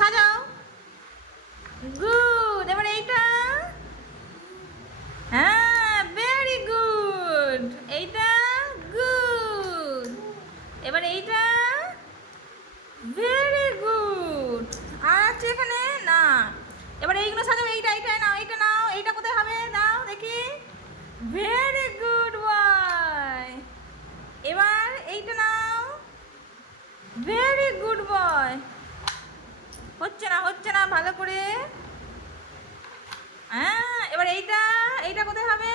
সাজাও। গুড। এবার এইটা। হ্যাঁ, ভেরি গুড। এইটা গুড। এবার এইটা ভেরি গুড। আর আছে এখানে না। এবার এইগুলো সাজাও। এইটা এইটা নাও, এইটা নাও। এইটা কোথায় হবে নাও দেখি। Very good boy. এবার এইটা নাও। Very good boy. হচ্ছে না ভালো করে। হ্যাঁ, এবার এইটা এইটা কোথায় হবে।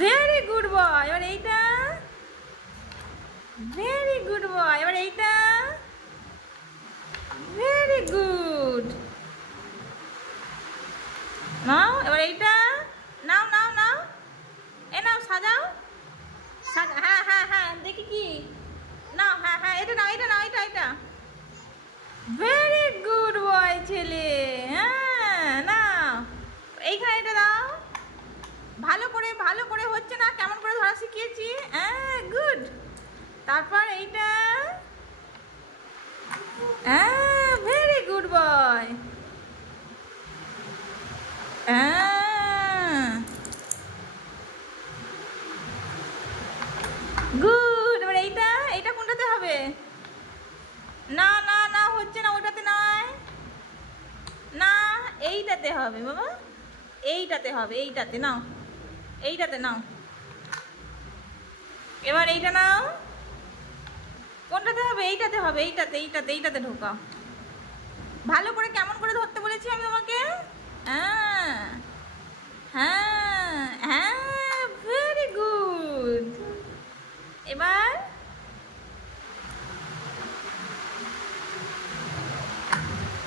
Very good boy. এবার এইটা ভেরি গুড বয়। এবার এইটা ভেরি গুড। নাও এবার এইটা। নাও নাও নাও। এ নাও সাজাও। হ্যাঁ হ্যাঁ হ্যাঁ দেখি কি। নাও হ্যাঁ হ্যাঁ এটা নাও, এটা নাও, এটা এটা। ভেরি গুড বয় ছেলে। হ্যাঁ নাও এইখানে এটা দাও। ভালো করে হচ্ছে না, কেমন করে ধরা শিখিয়েছি। হ্যাঁ গুড। তারপর এইটা। হ্যাঁ ভেরি গুড বয়। হ্যাঁ গুড। এবার এইটা এইটা কোনটাতে হবে। না না না হচ্ছে না, ওটাতে নয় না, এইটাতে হবে বাবা। এইটাতে হবে, এইটাতে নাও, এইটাতে নাও। এবার এইটা নাও। কোনটাতে হবে। এইটাতে হবে, এইটাতে এইটাতে এইটাতে ঢোকাও। ভালো করে কেমন করে ধরতে বলেছি আমি তোমাকে। হ্যাঁ হ্যাঁ হ্যাঁ ভেরি গুড। এবার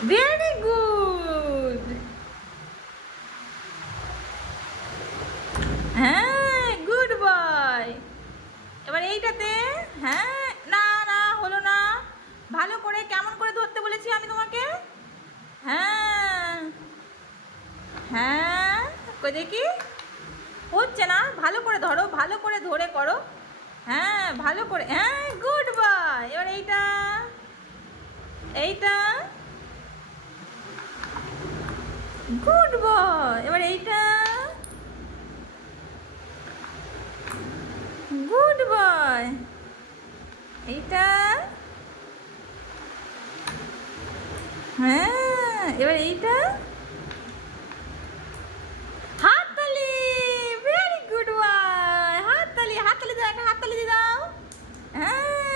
ভেরি গুড। হ্যাঁ গুড বয়। এবার এইটাতে। হ্যাঁ না না হলো না। ভালো করে কেমন করে ধরতে বলেছি আমি তোমাকে। হ্যাঁ হ্যাঁ কই দেখি। হচ্ছে না, ভালো করে ধরো, ভালো করে ধরে করো। হ্যাঁ ভালো করে। হ্যাঁ গুড বয়। এবার এইটা এইটা গুড বয়। এবার এইটা গুড বয়। এইটা হ্যাঁ এবার এইটা